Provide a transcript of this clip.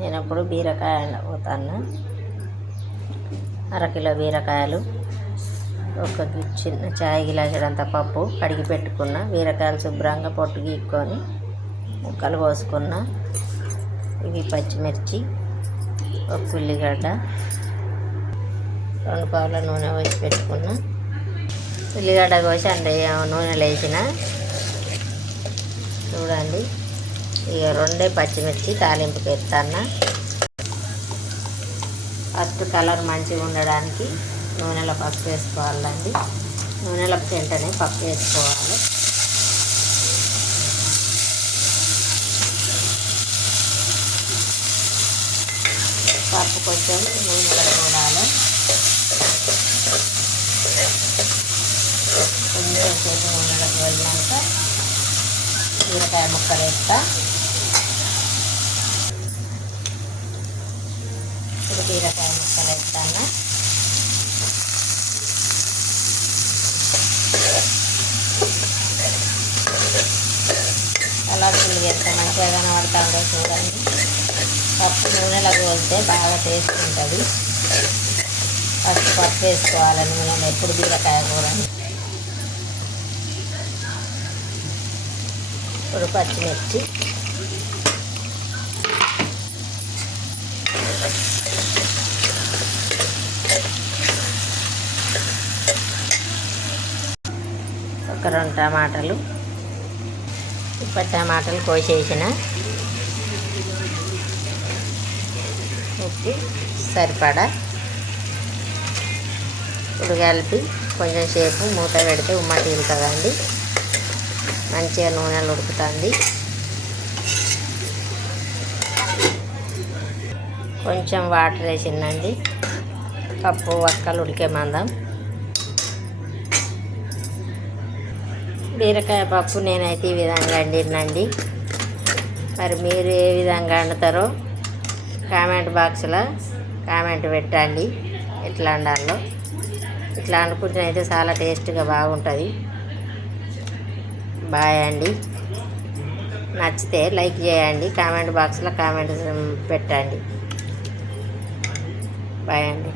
నేను ఇప్పుడు బీరకాయ పోతాను. అరకిలో బీరకాయలు, ఒక చిన్న చాయ్ గిలాసడంత పప్పు కడిగి పెట్టుకున్న. బీరకాయలు శుభ్రంగా పొట్టు గీక్కొని ముక్కలు కోసుకున్న. ఇవి పచ్చిమిర్చి, ఒక ఉల్లిగడ్డ, 2 పావుల నూనె పోసి పెట్టుకున్న. ఉల్లిగడ్డ కోసి అంటే నూనెలో వేసిన. చూడండి, ఇక 2 పచ్చిమిర్చి తాలింపుకి ఎత్తాను. ఫస్ట్ కలర్ మంచిగా ఉండడానికి నూనెలో పసుపు వేసుకోవాలండి. నూనెలో వెంటనే పప్పు వేసుకోవాలి. పప్పు కొంచెం నూనెలో చూడాలి. కొంచెం సేపు నూనెలోకి వెళ్ళాక బీరకాయ ముక్కలు వేస్తా. ఇప్పుడు బీరకాయ ముక్కలు వేస్తాను. కలర్ఫుల్గా వేస్తే మంచిగా కనబడతా ఉంటుంది. చూడండి, పప్పు నూనెలో కోస్తే బాగా టేస్ట్ ఉంటుంది. ఫస్ట్ పప్పు వేసుకోవాలి నూనెలో ఎప్పుడు బీరకాయ కూర. ఇప్పుడు పచ్చిమిర్చి, ఒక 2 టమాటాలు, ఇప్పుడు టమాటాలు కోసేసిన. ఉప్పు సరిపడా. ఇప్పుడు కలిపి కొంచెం సేపు మూత పెడితే ఉమ్మటిల్తుందండి. మంచిగా నూనెలు ఉడుకుతుంది. కొంచెం వాటర్ వేసిందండి. పప్పు వక్కలు ఉడికే మందం. బీరకాయ పప్పు నేనైతే ఈ విధంగా వండినండి. మరి మీరు ఏ విధంగా వండుతారో కామెంట్ బాక్స్లో కామెంట్ పెట్టండి. ఎట్లా వండాలో. ఇట్లా వండుకుంటే అయితే చాలా టేస్ట్గా బాగుంటుంది. బాయ్ అండి. నచ్చితే లైక్ చేయండి. కామెంట్ బాక్స్లో కామెంట్ పెట్టండి. బాయ్ అండి.